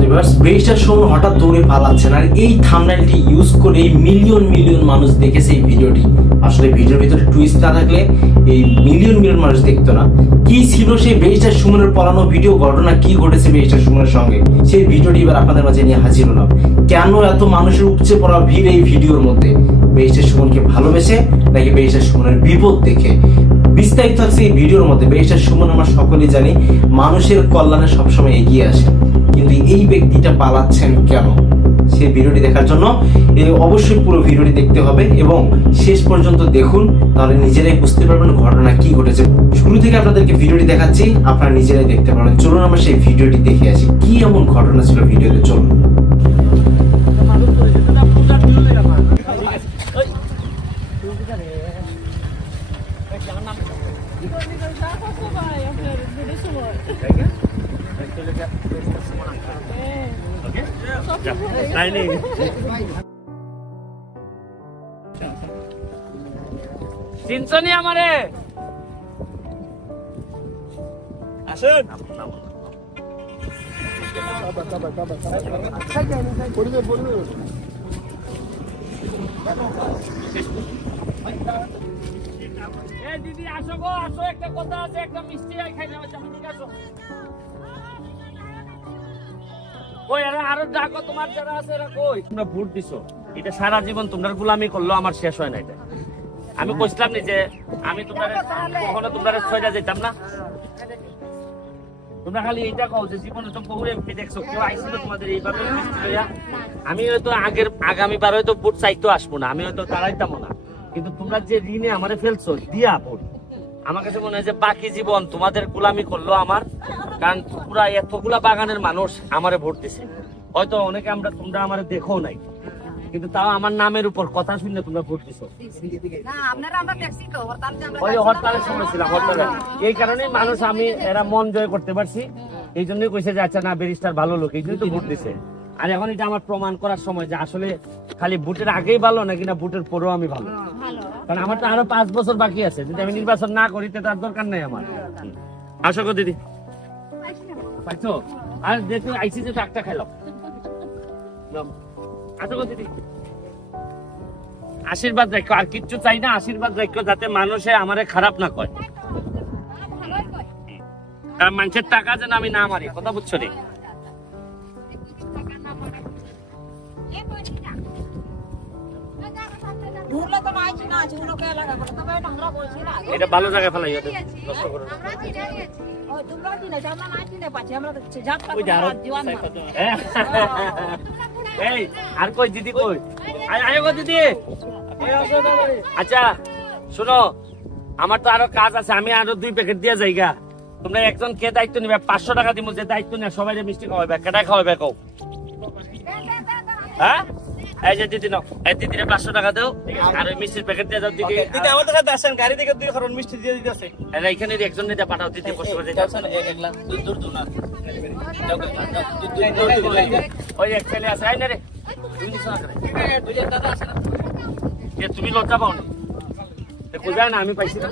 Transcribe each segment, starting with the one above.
Viewers Brewster শোন হঠাৎ দৌড়ে পালাচ্ছেন। আর এই থামনাইলটি ইউজ করে মিলিয়ন মিলিয়ন মানুষ দেখেছে এই ভিডিওটি। আসলে ভিডিওর ভিতরে টুইস্ট না থাকলে এই মিলিয়ন মিলিয়ন মানুষ দেখতো না। কি ছিল সেই সুমনের ভিডিও ঘটনা, কি ঘটেছে সুমনের সঙ্গে? সেই ভিডিওটি এবার আপনাদের মাঝে নিয়ে হাজির হলাম। কেন এত মানুষের উপচে পড়া ভিড় এই ভিডিওর মধ্যে? সুমনকে ভালোবেসে নাকি সুমনের বিপদ দেখে? বিস্তারিত এই ভিডিওর মধ্যে। বেস্টার সুমন আমরা সকলেই জানি, মানুষের কল্যাণে সবসময় এগিয়ে আসেন কিন্তু এই ব্যক্তিটা পালাচ্ছেন কেন? সে ভিডিওটি দেখার জন্য অবশ্যই পুরো ভিডিওটি দেখতে হবে এবং শেষ পর্যন্ত দেখুন, তাহলে নিজেরাই বুঝতে পারবেন ঘটনা কি ঘটেছে। শুরু থেকে আপনাদেরকে ভিডিওটি দেখাচ্ছি, আপনারা নিজেরাই দেখতে পারবেন চলুন আমরা সেই ভিডিওটি দেখে আসি, কি এমন ঘটনা ছিল ভিডিওতে? চলুন। চিনছনি আমারে। আসেন। এ দিদি আসো গো আসো একটা কথা আছে একটা মিষ্টি আই খাই নেওয়া আসো ওই এরা আরও ডাকো তোমার যারা আছে এরা কই? তোমরা ভোট দিছো এটা সারা জীবন তোমরা গোলামি করল আমার শেষ হয় না এটা। আমি কইছিলাম নি যে আমি তোমরা কখনো তোমরা ছয়টা যেতাম না। তোমরা খালি এইটা কও যে জীবনে তো বহু দেখছ, কেউ আইছিল তোমাদের এইভাবে মিষ্টি আমি হয়তো আগের আগামী বার হয়তো ভোট চাইতো আসব না, আমি হয়তো দাঁড়াইতাম না। কিন্তু তোমরা যে ঋণে আমারে ফেলছো, দিয়া ভোট। আমার কাছে মনে হয় যে বাকি জীবন তোমাদের গোলামি করল আমার, কারণ পুরা এতগুলা বাগানের মানুষ আমারে ভোট দিছে। হয়তো অনেকে আমরা, তোমরা আমারে দেখো নাই। কিন্তু তাও আমার নামের উপর কথা শুনে তোমরা ভোট দিছো। না আপনারা আমরা দেখছি তো হরতাল আমরা ওই হরতালের সময় ছিলাম হরতালে এই কারণে মানুষ আমি এরা মন জয় করতে পারছি। এই জন্যই কইছে যে আচ্ছা না ব্যারিস্টার ভালো লোক এই জন্যই তো ভোট দিছে। আর এখন এটা আমার প্রমাণ করার সময় যে আসলে খালি ভোটের আগেই ভালো নাকি না ভোটের পরেও আমি ভালো? কারণ আমার তো আরও পাঁচ বছর বাকি আছে যদি আমি নির্বাচন না করি তো তার দরকার নাই আমার। আসো গো দিদি। পাইছো? আর দেখো আইসি যে টাকটা নাও। আসো দিদি। আশীর্বাদ রাখো আর কিচ্ছু চাই না আশীর্বাদ রাখো যাতে মানুষে আমারে খারাপ না কয় কারণ মানুষের টাকা যেন আমি না মারি কথা বুঝছ রে? এটা ভালো জায়গায় ফেলাই নষ্ট করো ওই তোমরা আমরা এই, আর কই দিদি কই? আয় গো দিদি। আচ্ছা শোনো, আমার তো আরও কাজ আছে, আমি আরও দুই প্যাকেট দিয়ে যাইগা তোমরা একজন কে দায়িত্ব নিবে? পাঁচশো টাকা দিব যে দায়িত্ব নিয়ে সবাই মিষ্টি খাওয়াবে কেটা খাওয়াবে কও? হ্যাঁ? এই যে দিদি নাও এই দিদিরে পাঁচশো টাকা দাও আর ওই মিষ্টির প্যাকেট দিয়ে দাও দিদি। দিদি আমাদের কাছে আসেন গাড়ি থেকে দুই কারণ মিষ্টি দিয়ে দিতেছে। আর এইখানে একজন নিতে পাঠাও দিদি কষ্ট করে দিতে ওই এক ছেলে আছে আই না রে। তুমি নিছো না করে। তুমি লজ্জা পাও না? আমি পাইছি না।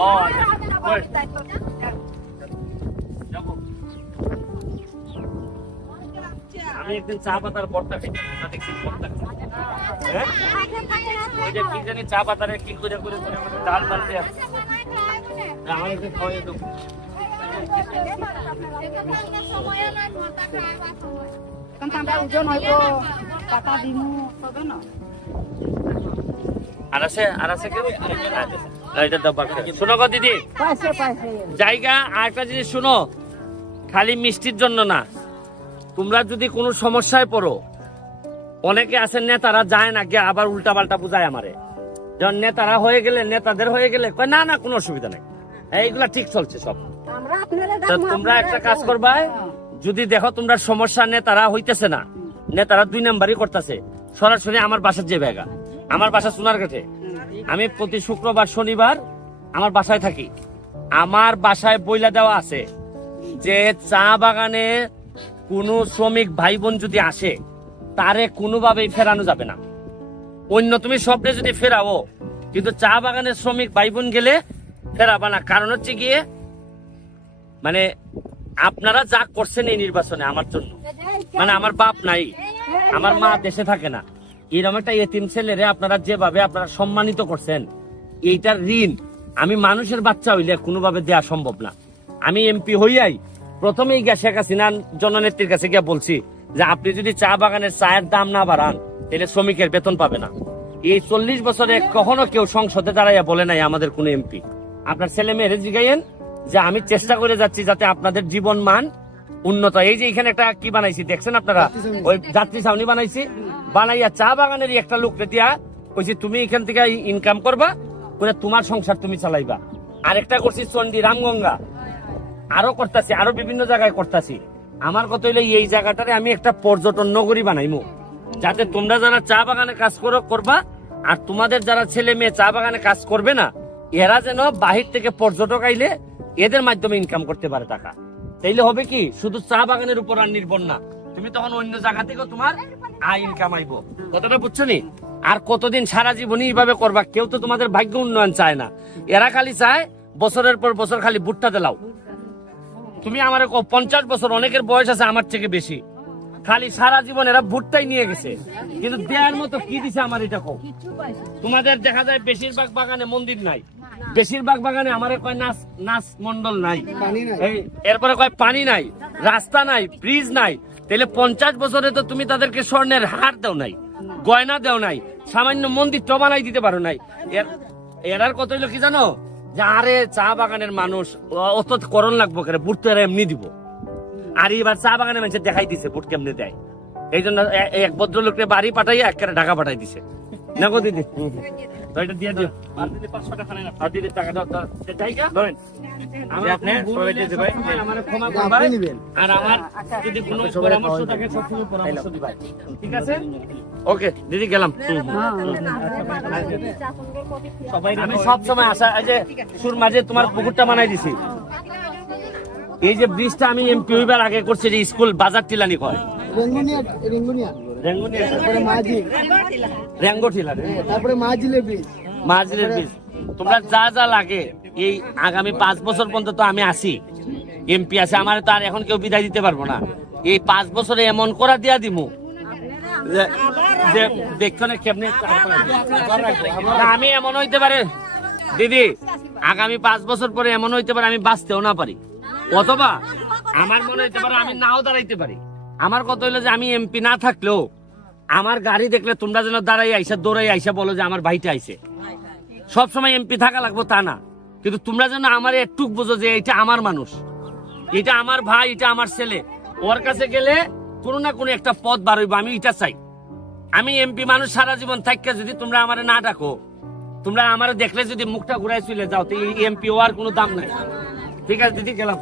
ও আমি একদিন চা পাতার বর্তা দেখছি বর্তা হ্যাঁ? কি জানি চা পাতারে কি করে করে করে আমাদের ডাল বানতে আমার একদিন খাওয়াই দেবো ওজন হইব পাতা দিমু তবে না? আর আছে আর আছে কেউ? এটা দাও শোনো গো দিদি। জায়গা আর একটা জিনিস শুনো খালি মিষ্টির জন্য না। তোমরা যদি কোনো সমস্যায় পড়ো অনেকে আছেন নেতারা যায় না গিয়ে আবার উল্টা পাল্টা বুঝায় আমারে। যখন নেতারা হয়ে গেলে নেতাদের হয়ে গেলে না না কোনো অসুবিধা নেই। এইগুলা ঠিক চলছে সব। তোমরা একটা কাজ করবা যদি দেখো তোমরা সমস্যা নেতারা হইতেছে না নেতারা দুই নাম্বারই করতেছে। সরাসরি আমার বাসার যে ব্যাগা আমার বাসা সোনারঘাটে। আমি প্রতি শুক্রবার শনিবার আমার বাসায় থাকি। আমার বাসায় বইলা দেওয়া আছে যে চা বাগানে কোনো শ্রমিক ভাই বোন যদি আসে, তারে কোনোভাবেই ফেরানো যাবে না। অন্য তুমি স্বপ্নে যদি ফেরাও, কিন্তু চা বাগানের শ্রমিক ভাই বোন গেলে ফেরাবা না। কারণ হচ্ছে গিয়ে মানে আপনারা যা করছেন এই নির্বাচনে আমার জন্য মানে আমার বাপ নাই, আমার মা দেশে থাকে না। এরকম একটা এতিম ছেলেরে আপনারা যেভাবে আপনারা সম্মানিত করছেন, এইটার ঋণ আমি মানুষের বাচ্চা হইলে কোনোভাবে দেওয়া সম্ভব না। আমি এমপি হইয়াই প্রথমেই গিয়া শেখ হাসিনার জননেত্রীর কাছে গিয়া বলছি যে আপনি যদি চা বাগানের চায়ের দাম না বাড়ান, তাহলে শ্রমিকের বেতন পাবে না। এই চল্লিশ বছরে কখনো কেউ সংসদে দাঁড়াইয়া বলে নাই আমাদের কোন এমপি। আপনার ছেলে মেয়েরে জিগাইয়েন যে আমি চেষ্টা করে যাচ্ছি যাতে আপনাদের জীবন মান উন্নত। এই যে এখানে একটা কি বানাইছি, দেখছেন আপনারা? ওই যাত্রী ছাউনি বানাইছি। বানাইয়া চা বাগানেরই একটা লোক দিয়া কইছি, তুমি এখান থেকে ইনকাম করবা করে তোমার সংসার তুমি চালাইবা। আরেকটা করছি চন্ডী রামগঙ্গা। আরও করতেছি, আরও বিভিন্ন জায়গায় করতেছি। আমার কথা হইল, এই জায়গাটারে আমি একটা পর্যটন নগরী বানাইমু। যাতে তোমরা যারা চা বাগানে কাজ করো, করবা, আর তোমাদের যারা ছেলে মেয়ে চা বাগানে কাজ করবে না, এরা যেন বাহির থেকে পর্যটক আইলে এদের মাধ্যমে ইনকাম করতে পারে টাকা। তাইলে হবে কি, শুধু চা বাগানের উপর আর নির্ভর না। তুমি তখন অন্য জায়গা থেকেও তোমার আয় ইনকাম আইবো। কথাটা বুঝছ নি? আর কতদিন সারা জীবনই এইভাবে করবা, কেউ তো তোমাদের ভাগ্য উন্নয়ন চায় না। এরা খালি চায়, বছরের পর বছর খালি ভুট্টা দিলাও। তুমি আমার পঞ্চাশ বছর অনেকের বয়স আছে আমার থেকে বেশি। খালি সারা জীবন এরা ভুট্টাই নিয়ে গেছে। কিন্তু দেয়ার মতো কি দিছে আমার এটা কো তোমাদের দেখা যায় বেশিরভাগ বাগানে মন্দির নাই। বেশিরভাগ বাগানে আমার কয় নাচ নাচ মন্ডল নাই। এরপরে কয় পানি নাই রাস্তা নাই ব্রিজ নাই। তাহলে পঞ্চাশ বছরে তো তুমি তাদেরকে স্বর্ণের হার দেও নাই গয়না দেও নাই সামান্য মন্দির তো বানাই দিতে পারো নাই। এর- এরার কত হইল কি জানো? যে আরে চা বাগানের মানুষ অত করণ লাগবো কেন বুট তো এমনি দিব। আর এবার চা বাগানে মানুষ দেখাই দিছে বুট কেমনে দেয়। এই জন্য এ- এক ভদ্রলোককে বাড়ি পাঠাইয়া একেবারে ঢাকা পাঠাই দিছে। না গো দিদি? এটা দিয়ে দিও। আর দিদি পাঁচশো টাকা নেন। আর দিদি টাকাটা দাও। ধরেন। আমার আপনি সবাই দিতে ভাই। সবসময় ক্ষমা করবেন। আর আমার যদি কোনো পরামর্শ থাকে সবসময় পরামর্শ দিবেন। ঠিক আছে? ওকে, দিদি গেলাম। আমি সব সময় আসা এই যে সুর মাঝে তোমার পুকুরটা বানাই দিছি, এই যে ব্রিজটা আমি এমপি হইবার আগে করছি, যে স্কুল বাজার টিলানি কয়। তোমরা যা যা লাগে, এই আগামী পাঁচ বছর পর্যন্ত তো আমি আসি এমপি আছে, আমার তো আর এখন কেউ বিদায় দিতে পারব না। এই পাঁচ বছরে এমন করা দিয়া দিমু দেখছনে আমি এমন হইতে পারে। দিদি, আগামী পাঁচ বছর পরে এমন হইতে পারে আমি বাঁচতেও না পারি। অথবা আমার মনে হইতে পারে আমি নাও দাঁড়াইতে পারি। আমার কথা হইল যে আমি এমপি না থাকলেও আমার গাড়ি দেখলে তোমরা যেন দাঁড়াই আইসা, দৌড়াই আইসা বলো যে আমার ভাইটা আইসে সব সময় এমপি থাকা লাগবো তা না। কিন্তু তোমরা যেন আমার একটু বোঝো যে এটা আমার মানুষ। এটা আমার ভাই এটা আমার ছেলে। ওর কাছে গেলে কোনো না কোনো একটা পথ বার হইবো, আমি এটা চাই। আমি এমপি মানুষ সারা জীবন থাকতে যদি তোমরা আমার না ডাকো, তোমরা আমার দেখলে যদি মুখটা ঘুরাই চলে যাও, তো এই এমপি হওয়ার কোনো দাম নাই। ঠিক আছে, দিদি, গেলাম।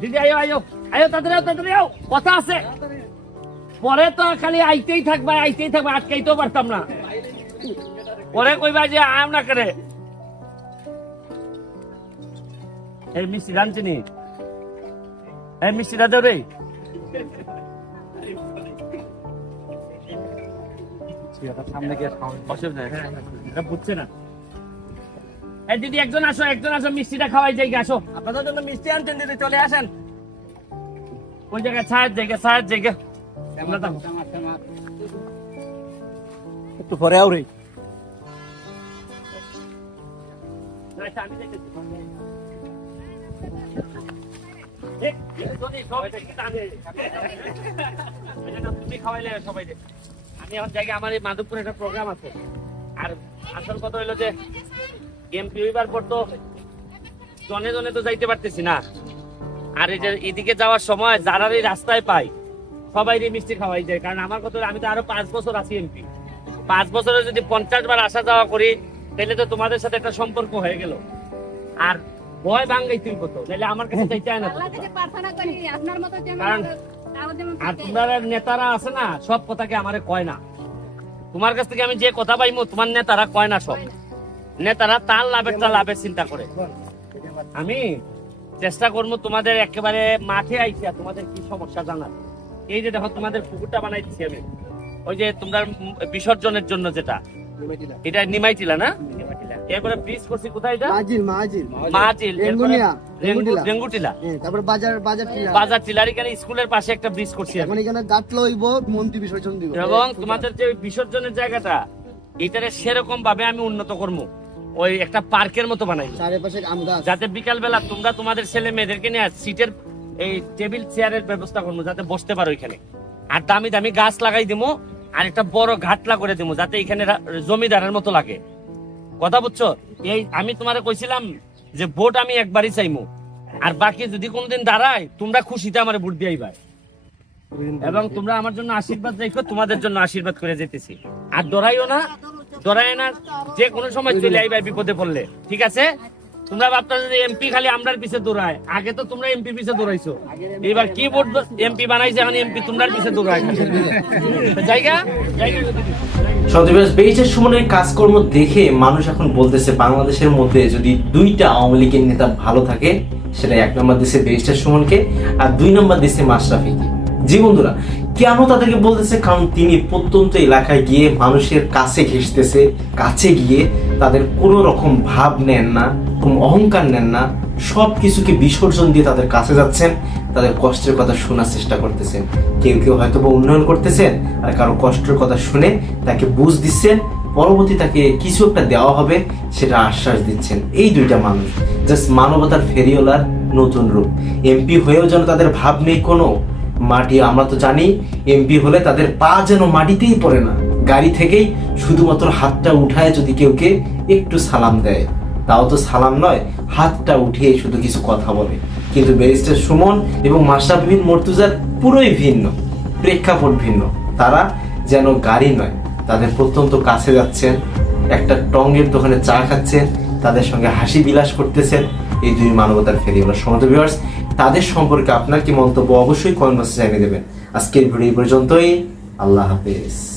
দিদি, আয়ো আয়ো আয়ো, তাড়াতাড়ি তাড়াতাড়ি কথা আছে। পরে তো খালি আইতেই থাকবা আইতেই থাকবা, আটকাইতেও পারতাম না। পরে কইবা যে আম না করে। এই মিষ্টি রাঁধছিনি? এই মিষ্টিটা দেও রে। অসুবিধা নেই, এটা বুঝছে না। এই দিদি একজন আসো একজন আসো মিষ্টিটা খাওয়াই যাই আসো। আপনাদের জন্য মিষ্টি আনছেন দিদি চলে আসেন। ওই জায়গায় ছায়ের জায়গা ছায়ের। একটু পরে আও রে। আমি এখন জায়গা আমার এই মাধবপুরে একটা প্রোগ্রাম আছে আর আসল কথা হইল যে এমপি হইবার পর তো জনে জনে তো যাইতে পারতেছি না আর এই যে এদিকে যাওয়ার সময় যারা এই রাস্তায় পাই সবাই মিষ্টি খাওয়াই যায় কারণ আমার কথা আমি তো আরও পাঁচ বছর আছি এমপি। পাঁচ বছরে যদি পঞ্চাশ বার আসা যাওয়া করি তাহলে তো তোমাদের সাথে একটা সম্পর্ক হয়ে গেল। আর ভয় ভাঙ্গাই তুই কত তাহলে আমার কাছে চাইতে হয় না কারণ- আর। তোমার নেতারা আছে না সব কথাকে আমারে কয় না। তোমার কাছ থেকে আমি যে কথা পাইমু তোমার নেতারা কয় না সব। নেতারা তার লাভেরটা লাভের চিন্তা করে। আমি চেষ্টা করব তোমাদের একেবারে মাঠে আইসা তোমাদের কি সমস্যা জানার। এই যে দেখো তোমাদের পুকুরটা বানাই দিচ্ছি আমি। ওই যে তোমরা বিসর্জনের জন্য যেটা। এটা নিমাইটিলা না? এরপরে ব্রিজ করছি কোথায় এটা? মাজিল মাজিল। মাহাচিল রেঙ্গুনিয়া, রেঙ্গুটিলা। রেঙ্গুটিলা। তারপর বাজার বাজার টিলা। বাজার টিলার এখানে স্কুলের পাশে একটা ব্রিজ করছি আমি। এখন এখানে গাছ লইব মন্ত্রী বিসর্জন দিব। এবং তোমাদের যে বিসর্জনের জায়গাটা এটারে সেরকম ভাবে আমি উন্নত করব। ওই একটা পার্কের মতো বানাই। চারিপাশে আম গাছ। যাতে বিকাল বেলা তোমরা তোমাদের ছেলে মেয়েদেরকে নিয়ে সিটের এই টেবিল চেয়ারের ব্যবস্থা করব যাতে বসতে পারো এখানে। আর দামি দামি গাছ লাগাই দিবো। আর একটা বড় ঘাটলা করে দিবো যাতে এখানে জমিদারের মতো লাগে। কথা বুঝছ? এই আমি তোমারে কইছিলাম যে ভোট আমি একবারই চাইমু। আর বাকি যদি কোনদিন দাঁড়ায়, তোমরা খুশিতে আমার ভোট দিয়ে আইবা এবং তোমরা আমার জন্য আশীর্বাদ রেখো, তোমাদের জন্য আশীর্বাদ করে যেতেছি। আর ডরাইও না ডরাই না, যে কোনো সময় চলে আইবা বিপদে পড়লে। ঠিক আছে? তোমরা ভাবতা যে এমপি খালি আমরার পিছে দৌড়ায়। আগে তো তোমরা এমপি পিছে দৌড়াইছো। এবার কি ভোট এমপি বানাইছে, এখন এমপি তোমরার পিছে দৌড়ায়। জায়গা? বেইচের সুমনের কাজকর্ম দেখে মানুষ এখন বলতেছে, বাংলাদেশের মধ্যে যদি দুইটা আওয়ামী লীগের নেতা ভালো থাকে, সেটা এক নম্বর দিচ্ছে বেইস্টার সুমনকে, আর দুই নম্বর দিচ্ছে মাশরাফিকে। জি বন্ধুরা কেন তাদেরকে বলতেছে? কারণ তিনি প্রত্যন্ত এলাকায় গিয়ে মানুষের কাছে ঘেসতেছে কাছে গিয়ে তাদের কোনো রকম ভাব নেন না, কোনো অহংকার নেন না সব কিছুকে বিসর্জন দিয়ে তাদের কাছে যাচ্ছেন, তাদের কষ্টের কথা শোনার চেষ্টা করতেছেন। কেউ কেউ হয়তো বা উন্নয়ন করতেছেন, আর কারও কষ্টের কথা শুনে তাকে বুঝ দিচ্ছেন, পরবর্তী তাকে কিছু একটা দেওয়া হবে, সেটা আশ্বাস দিচ্ছেন। এই দুইটা মানুষ জাস্ট মানবতার ফেরিওলার নতুন রূপ। এমপি হয়েও যেন তাদের ভাব নেই কোনো মাটি, আমরা তো জানি এমপি হলে তাদের পা যেন মাটিতেই পড়ে না। গাড়ি থেকেই শুধুমাত্র হাতটা উঠায় যদি কেউকে একটু সালাম দেয়। তাও তো সালাম নয়, হাতটা উঠিয়ে শুধু কিছু কথা বলে। কিন্তু ব্যারিস্টার সুমন এবং মাশরাফ বিন মর্তুজার পুরোই ভিন্ন, প্রেক্ষাপট ভিন্ন। তারা যেন গাড়ি নয়, তাদের প্রত্যন্ত কাছে যাচ্ছেন, একটা টঙ্গের দোকানে চা খাচ্ছেন, তাদের সঙ্গে হাসি বিলাস করতেছেন। এই দুই মানবতার ফেরিওয়ালা সমত ভিউয়ার্স তাদের সম্পর্কে আপনার কি মন্তব্য? অবশ্যই কমেন্ট বক্সে জানিয়ে দেবেন। আজকের ভিডিও পর্যন্তই। আল্লাহ হাফেজ।